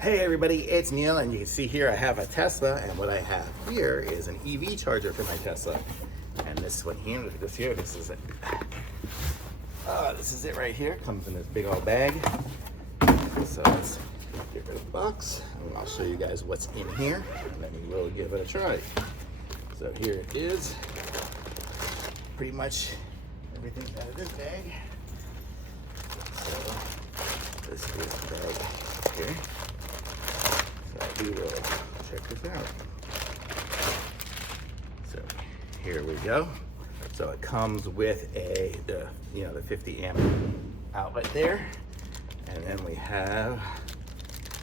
Hey everybody, it's Neil, and you can see here I have a Tesla, and what I have here is an EV charger for my Tesla. And this one here, this is it. This is it right here. Comes in this big old bag. So let's get rid of the box, and I'll show you guys what's in here, and then we will give it a try. So here it is. Pretty much everything's out of this bag. So this is the bag here. So we will check this out. So here we go. So it comes with the 50 amp outlet there, and then we have,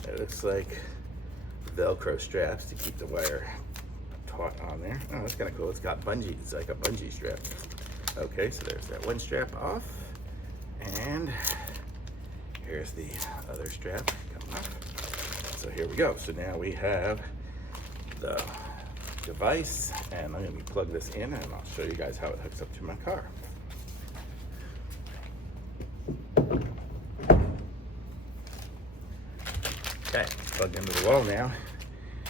it looks like Velcro straps to keep the wire taut on there. Oh, that's kind of cool. It's got bungee. It's like a bungee strap. Okay, so there's that one strap off, and here's the other strap coming off. So here we go. So now we have the device, and I'm going to plug this in, and I'll show you guys how it hooks up to my car. Okay, it's plugged into the wall now,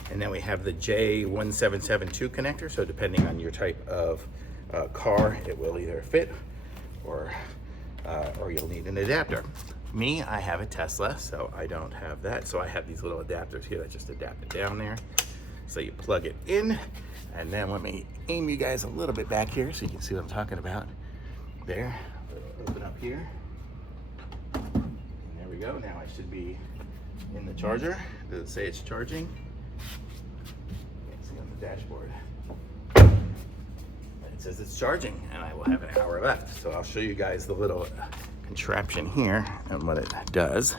and then we have the J1772 connector. So depending on your type of car, it will either fit or you'll need an adapter. Me, I have a Tesla, so I don't have that. So I have these little adapters here that just adapt it down there. So you plug it in, and then let me aim you guys a little bit back here so you can see what I'm talking about. There, it'll open up here. And there we go. Now I should be in the charger. Does it say it's charging? Can't see on the dashboard. It says it's charging, and I will have an hour left. So I'll show you guys the little contraption here and what it does.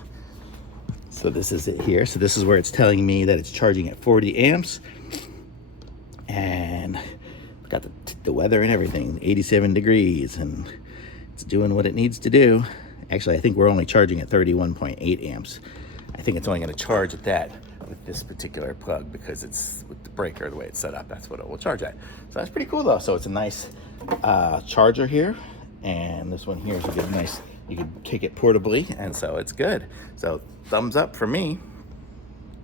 So this is it here. So this is where it's telling me that it's charging at 40 amps. And I've got the weather and everything, 87 degrees, and it's doing what it needs to do. Actually, I think we're only charging at 31.8 amps. I think it's only going to charge at that with this particular plug because it's with the breaker, the way it's set up, that's what it will charge at. So that's pretty cool though. So it's a nice charger here, and this one here is a good, nice, you can take it portably, and so it's good. So thumbs up for me.